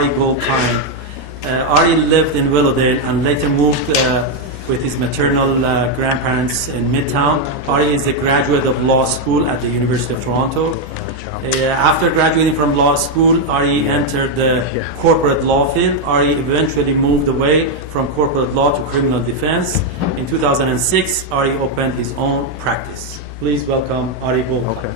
Ari Goldkind. Ari lived in Willowdale and later moved with his maternal grandparents in Midtown. Ari is a graduate of law school at the University of Toronto. After graduating from law school, Ari entered the corporate law field. Ari eventually moved away from corporate law to criminal defense. In 2006, Ari opened his own practice. Please welcome Ari Goldkind. Okay.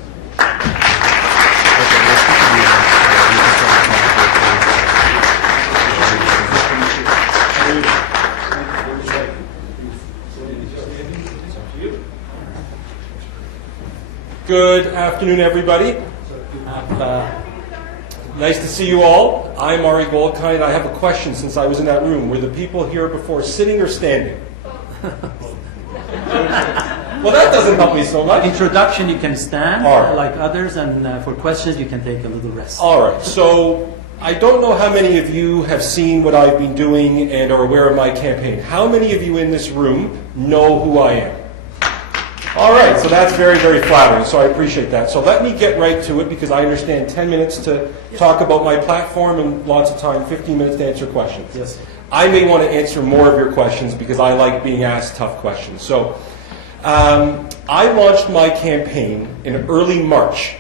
Good afternoon, everybody. Nice to see you all. I'm Ari Goldkind. I have a question since I was in that room. Were the people here before sitting or standing? Well, that doesn't help me so much. Introduction, you can stand right, like others, and for questions, you can take a little rest. All right. So I don't know how many of you have seen what I've been doing and are aware of my campaign. How many of you in this room know who I am? All right, so that's very, very flattering, so I appreciate that. So let me get right to it because I understand 10 minutes to talk about my platform and lots of time, 15 minutes to answer questions. Yes. I may want to answer more of your questions because I like being asked tough questions. So I launched my campaign in early March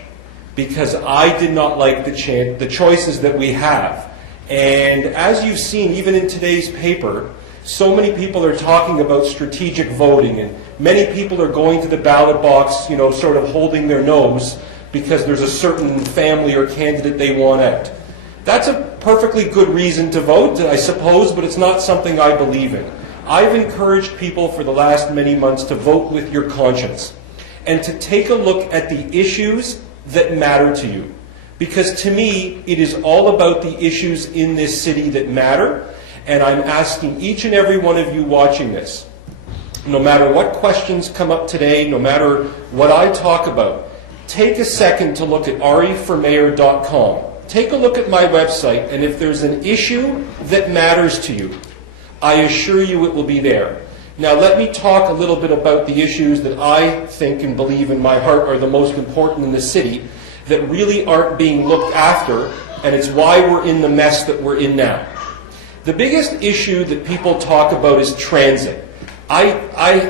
because I did not like the choices that we have. And as you've seen, even in today's paper, so many people are talking about strategic voting, and many people are going to the ballot box, sort of holding their nose because there's a certain family or candidate they want out. That's a perfectly good reason to vote, I suppose, but it's not something I believe in. I've encouraged people for the last many months to vote with your conscience and to take a look at the issues that matter to you. Because to me, it is all about the issues in this city that matter. And I'm asking each and every one of you watching this, no matter what questions come up today, no matter what I talk about, take a second to look at ariformayor.com. Take a look at my website, and if there's an issue that matters to you, I assure you it will be there. Now let me talk a little bit about the issues that I think and believe in my heart are the most important in the city that really aren't being looked after, and it's why we're in the mess that we're in now. The biggest issue that people talk about is transit. I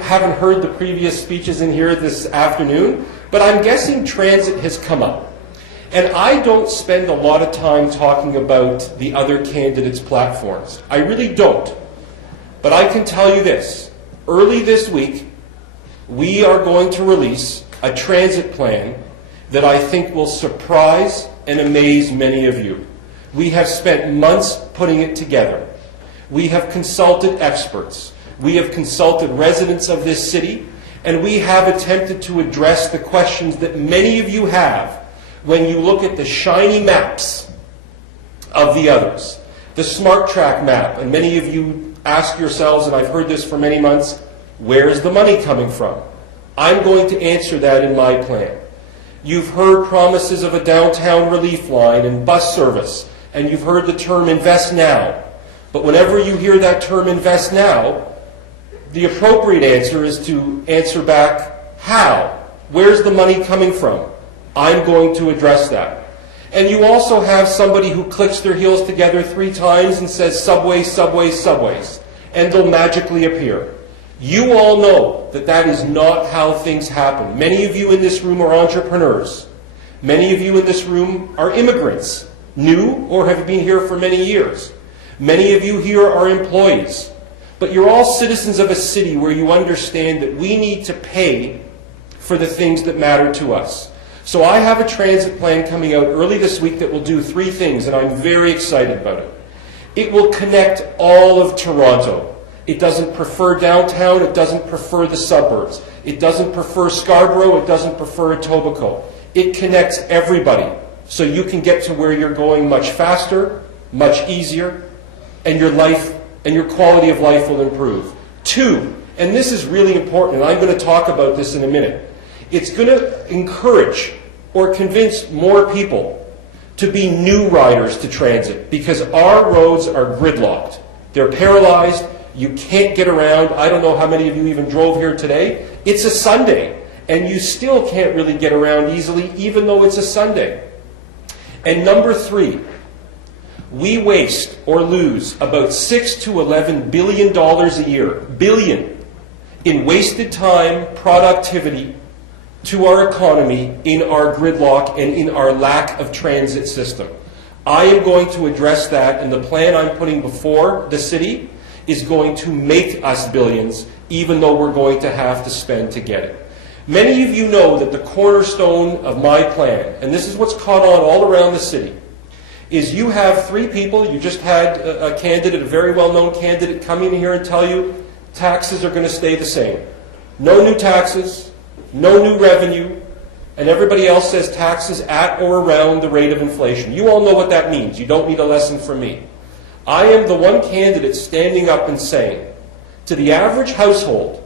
haven't heard the previous speeches in here this afternoon, but I'm guessing transit has come up. And I don't spend a lot of time talking about the other candidates' platforms. I really don't. But I can tell you this. Early this week, we are going to release a transit plan that I think will surprise and amaze many of you. We have spent months putting it together. We have consulted experts. We have consulted residents of this city, and we have attempted to address the questions that many of you have when you look at the shiny maps of the others. The Smart Track map, and many of you ask yourselves, and I've heard this for many months, where is the money coming from? I'm going to answer that in my plan. You've heard promises of a downtown relief line and bus service, and you've heard the term invest now. But whenever you hear that term invest now, the appropriate answer is to answer back, how? Where's the money coming from? I'm going to address that. And you also have somebody who clicks their heels together 3 times and says subways, subways, subways, and they'll magically appear. You all know that that is not how things happen. Many of you in this room are entrepreneurs. Many of you in this room are immigrants, new or have been here for many years. Many of you here are employees. But you're all citizens of a city where you understand that we need to pay for the things that matter to us. So I have a transit plan coming out early this week that will do 3 things, and I'm very excited about it. It will connect all of Toronto. It doesn't prefer downtown. It doesn't prefer the suburbs. It doesn't prefer Scarborough. It doesn't prefer Etobicoke. It connects everybody so you can get to where you're going much faster, much easier, and your life and your quality of life will improve. 2, and this is really important, and I'm going to talk about this in a minute. It's going to encourage or convince more people to be new riders to transit because our roads are gridlocked. They're paralyzed. You can't get around. I don't know how many of you even drove here today. It's a Sunday, and you still can't really get around easily, even though it's a Sunday. And number 3, we waste or lose about $6 to $11 billion a year, in wasted time, productivity to our economy, in our gridlock, and in our lack of transit system. I am going to address that, and the plan I'm putting before the city is going to make us billions, even though we're going to have to spend to get it. Many of you know that the cornerstone of my plan, and this is what's caught on all around the city, is you have three people. You just had a candidate, a very well-known candidate, come in here and tell you taxes are going to stay the same. No new taxes, no new revenue, and everybody else says taxes at or around the rate of inflation. You all know what that means. You don't need a lesson from me. I am the one candidate standing up and saying, to the average household,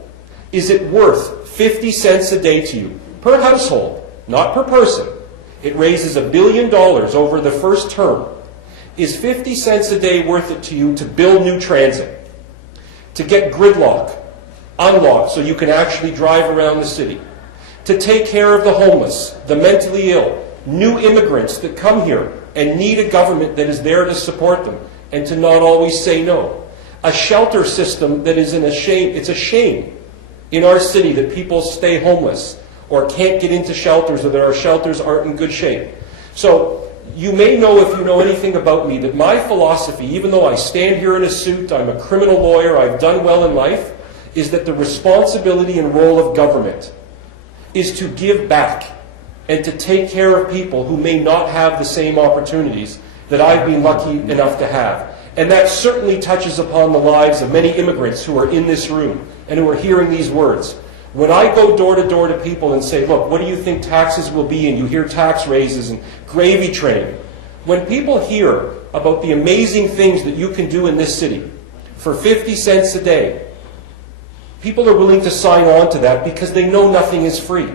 is it worth 50 cents a day to you? Per household, not per person. It raises $1 billion over the first term. Is 50 cents a day worth it to you to build new transit? To get gridlock unlocked so you can actually drive around the city? To take care of the homeless, the mentally ill, new immigrants that come here and need a government that is there to support them and to not always say no? A shelter system that is it's a shame in our city that people stay homeless or can't get into shelters, or that our shelters aren't in good shape. So you may know, if you know anything about me, that my philosophy, even though I stand here in a suit, I'm a criminal lawyer, I've done well in life, is that the responsibility and role of government is to give back and to take care of people who may not have the same opportunities that I've been lucky enough to have. And that certainly touches upon the lives of many immigrants who are in this room and who are hearing these words. When I go door to door to people and say, look, what do you think taxes will be? And you hear tax raises and gravy train. When people hear about the amazing things that you can do in this city for 50 cents a day, people are willing to sign on to that because they know nothing is free.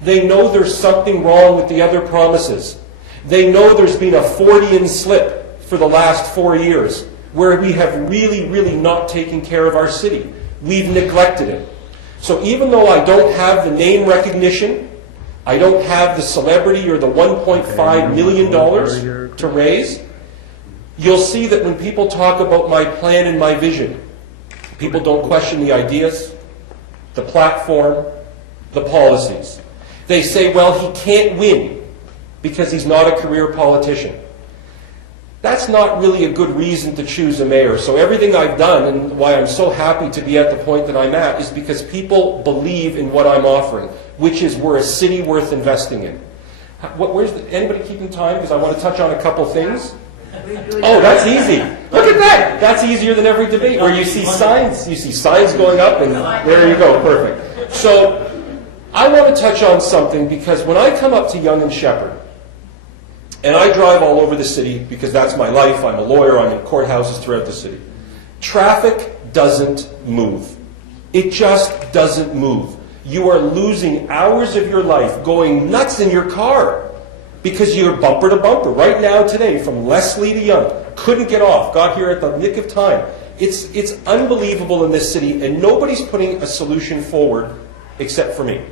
They know there's something wrong with the other promises. They know there's been a Fordian slip for the last 4 years where we have really, really not taken care of our city. We've neglected it. So even though I don't have the name recognition, I don't have the celebrity or the $1.5 million to raise, you'll see that when people talk about my plan and my vision, people don't question the ideas, the platform, the policies. They say, well, he can't win because he's not a career politician. That's not really a good reason to choose a mayor. So everything I've done, and why I'm so happy to be at the point that I'm at, is because people believe in what I'm offering, which is we're a city worth investing in. Anybody keeping time? Because I want to touch on a couple things. Oh, that's easy. Look at that. That's easier than every debate where you see signs. You see signs going up, and there you go. Perfect. So I want to touch on something, because when I come up to Yonge and Sheppard, and I drive all over the city because that's my life. I'm a lawyer. I'm in courthouses throughout the city. Traffic doesn't move. It just doesn't move. You are losing hours of your life going nuts in your car because you're bumper to bumper. Right now, today, from Leslie to Yonge, couldn't get off. Got here at the nick of time. It's unbelievable in this city, and nobody's putting a solution forward except for me.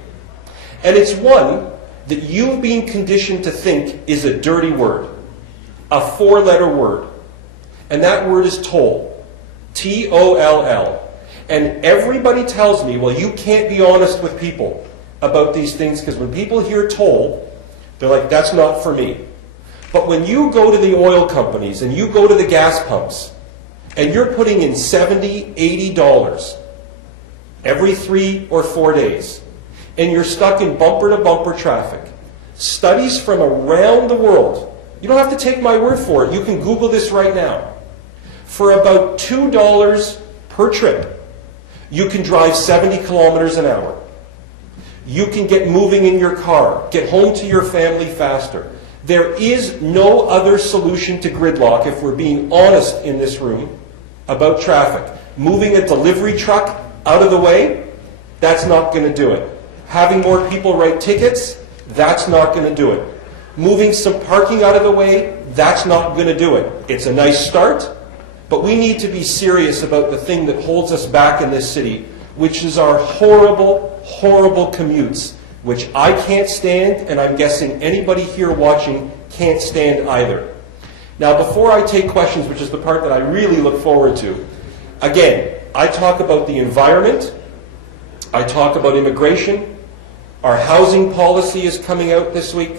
And it's one that you've been conditioned to think is a dirty word, a 4-letter word. And that word is toll, T-O-L-L. And everybody tells me, well, you can't be honest with people about these things, because when people hear toll, they're like, that's not for me. But when you go to the oil companies and you go to the gas pumps, and you're putting in $70, $80 every 3 or 4 days, and you're stuck in bumper-to-bumper traffic. Studies from around the world, you don't have to take my word for it, you can Google this right now. For about $2 per trip, you can drive 70 kilometers an hour. You can get moving in your car, get home to your family faster. There is no other solution to gridlock, if we're being honest in this room, about traffic. Moving a delivery truck out of the way, that's not going to do it. Having more people write tickets, that's not going to do it. Moving some parking out of the way, that's not going to do it. It's a nice start, but we need to be serious about the thing that holds us back in this city, which is our horrible, horrible commutes, which I can't stand, and I'm guessing anybody here watching can't stand either. Now, before I take questions, which is the part that I really look forward to, again, I talk about the environment, I talk about immigration, our housing policy is coming out this week.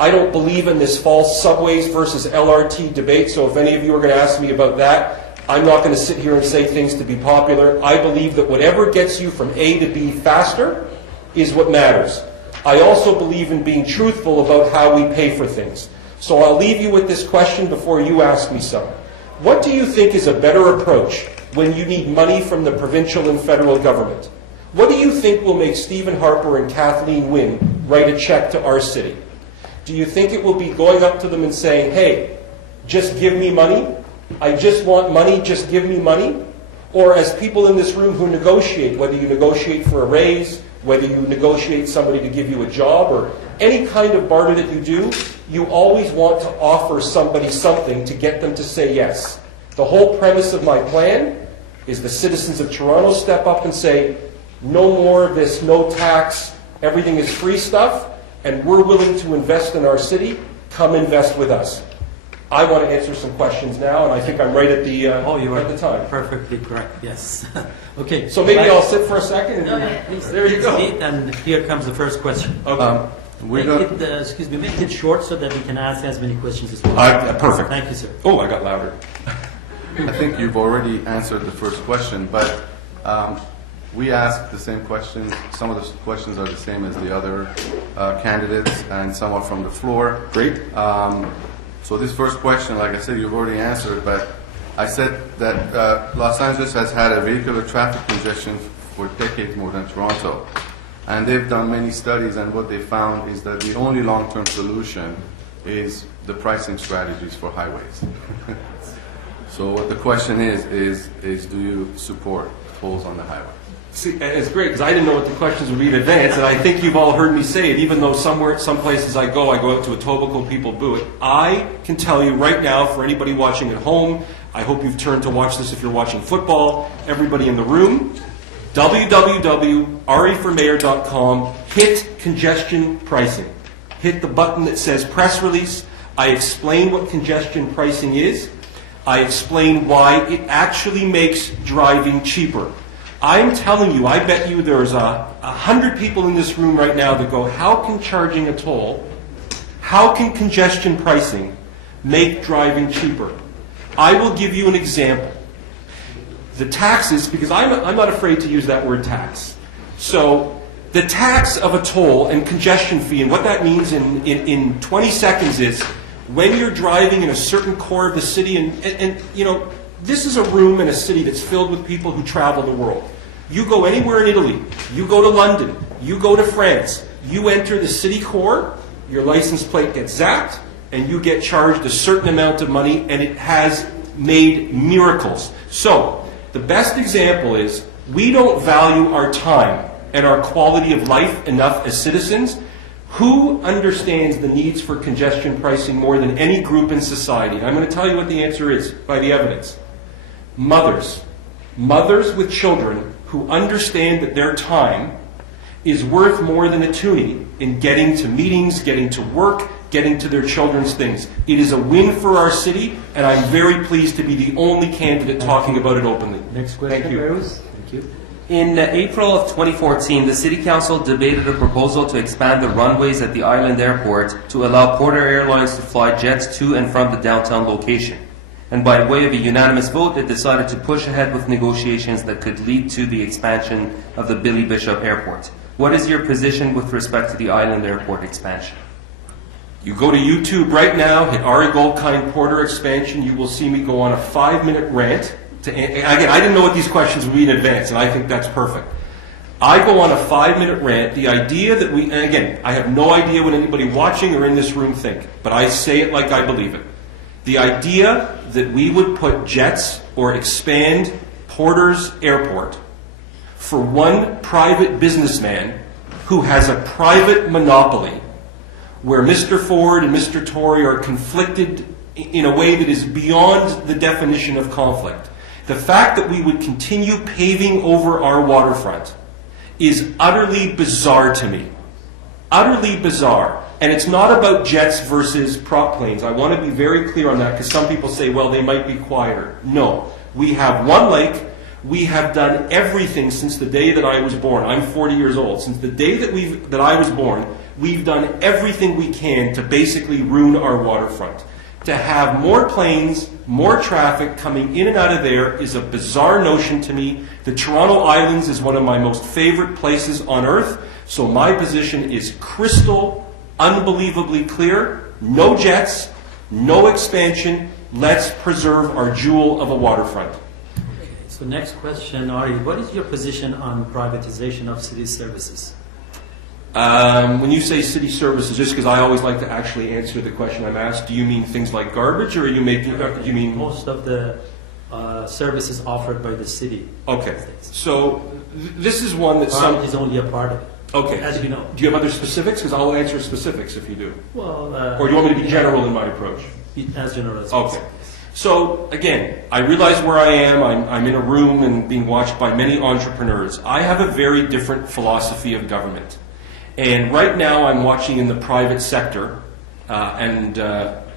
I don't believe in this false subways versus LRT debate, so if any of you are going to ask me about that, I'm not going to sit here and say things to be popular. I believe that whatever gets you from A to B faster is what matters. I also believe in being truthful about how we pay for things. So I'll leave you with this question before you ask me some. What do you think is a better approach when you need money from the provincial and federal government? What do you think will make Stephen Harper and Kathleen Wynne write a check to our city? Do you think it will be going up to them and saying, hey, just give me money? I just want money, just give me money? Or as people in this room who negotiate, whether you negotiate for a raise, whether you negotiate somebody to give you a job, or any kind of barter that you do, you always want to offer somebody something to get them to say yes. The whole premise of my plan is the citizens of Toronto step up and say, no more of this no tax, everything is free stuff, and we're willing to invest in our city. Come invest with us. I want to answer some questions now, and I think I'm right at the at the time. Perfectly correct. Yes. Okay. So maybe I'll sit for a second. Please, there you go. And here comes the first question. Okay. Excuse me, make it short so that we can ask as many questions as possible. Perfect. Thank you, sir. Oh, I got louder. I think you've already answered the first question, but we asked the same question. Some of the questions are the same as the other candidates, and some are from the floor. Great. So this first question, like I said, you've already answered, but I said that Los Angeles has had a vehicular traffic congestion for decades more than Toronto. And they've done many studies, and what they found is that the only long-term solution is the pricing strategies for highways. So what the question is do you support tolls on the highway? See, it's great because I didn't know what the questions would be in advance, and I think you've all heard me say it. Even though some places I go out to Etobicoke, people boo it. I can tell you right now, for anybody watching at home, I hope you've turned to watch this if you're watching football. Everybody in the room, www.ariformayor.com. Hit congestion pricing. Hit the button that says press release. I explain what congestion pricing is. I explain why it actually makes driving cheaper. I'm telling you, I bet you there's 100 people in this room right now that go, how can charging a toll, how can congestion pricing make driving cheaper? I will give you an example. The taxes, because I'm not afraid to use that word tax. So the tax of a toll and congestion fee, and what that means in 20 seconds is, when you're driving in a certain core of the city, and you know, this is a room in a city that's filled with people who travel the world. You go anywhere in Italy, you go to London, you go to France, you enter the city core, your license plate gets zapped, and you get charged a certain amount of money, and it has made miracles. So, the best example is, we don't value our time and our quality of life enough as citizens. Who understands the needs for congestion pricing more than any group in society? And I'm going to tell you what the answer is by the evidence. Mothers. Mothers with children who understand that their time is worth more than a toonie in getting to meetings, getting to work, getting to their children's things. It is a win for our city, and I'm very pleased to be the only candidate talking about it openly. Next question, Thank you. Thank you. In April of 2014, the City Council debated a proposal to expand the runways at the Island Airport to allow Porter Airlines to fly jets to and from the downtown location. And by way of a unanimous vote, it decided to push ahead with negotiations that could lead to the expansion of the Billy Bishop Airport. What is your position with respect to the Island Airport expansion? You go to YouTube right now, hit Ari Goldkind Porter expansion, you will see me go on a 5-minute rant. Again, I didn't know what these questions would be in advance, and I think that's perfect. I go on a 5-minute rant. The idea that and again, I have no idea what anybody watching or in this room think, but I say it like I believe it. The idea that we would put jets or expand Porter's Airport for one private businessman who has a private monopoly, where Mr. Ford and Mr. Tory are conflicted in a way that is beyond the definition of conflict. The fact that we would continue paving over our waterfront is utterly bizarre to me. Utterly bizarre. And it's not about jets versus prop planes. I want to be very clear on that because some people say, well, they might be quieter. No. We have one lake. We have done everything since the day that I was born. I'm 40 years old. Since the day that I was born, we've done everything we can to basically ruin our waterfront. To have more planes, more traffic coming in and out of there is a bizarre notion to me. The Toronto Islands is one of my most favorite places on earth. So my position is crystal, unbelievably clear. No jets, no expansion. Let's preserve our jewel of a waterfront. So next question, Ari, what is your position on privatization of city services? When you say city services, just because I always like to actually answer the question I'm asked, do you mean things like garbage, or are you making? Do you mean most of the services offered by the city? Okay, so this is one that some Garbage is only a part of it. Okay, As you know. do you have other specifics? Because I'll answer specifics if you do. Well, Or do you want me to be general in my approach? as general as Okay. So again, I realize where I am. I'm in a room and being watched by many entrepreneurs. I have a very different philosophy of government. And right now I'm watching in the private sector, and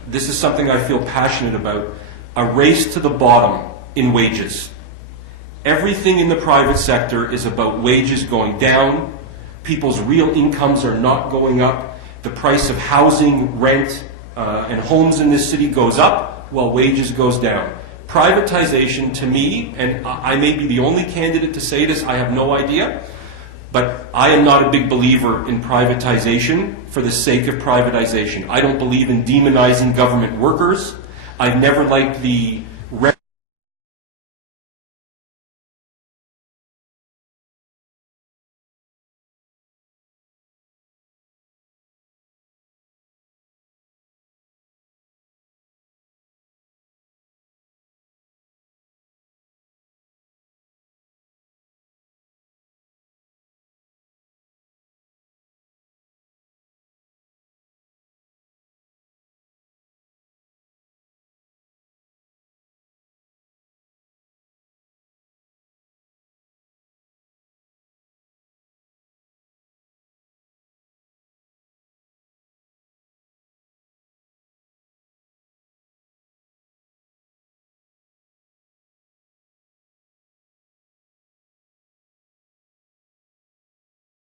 this is something I feel passionate about, a race to the bottom in wages. Everything in the private sector is about wages going down. People's real incomes are not going up. The price of housing, rent, and homes in this city goes up while wages goes down. Privatization, to me, and I may be the only candidate to say this, I have no idea, but I am not a big believer in privatization for the sake of privatization. I don't believe in demonizing government workers. I've never liked the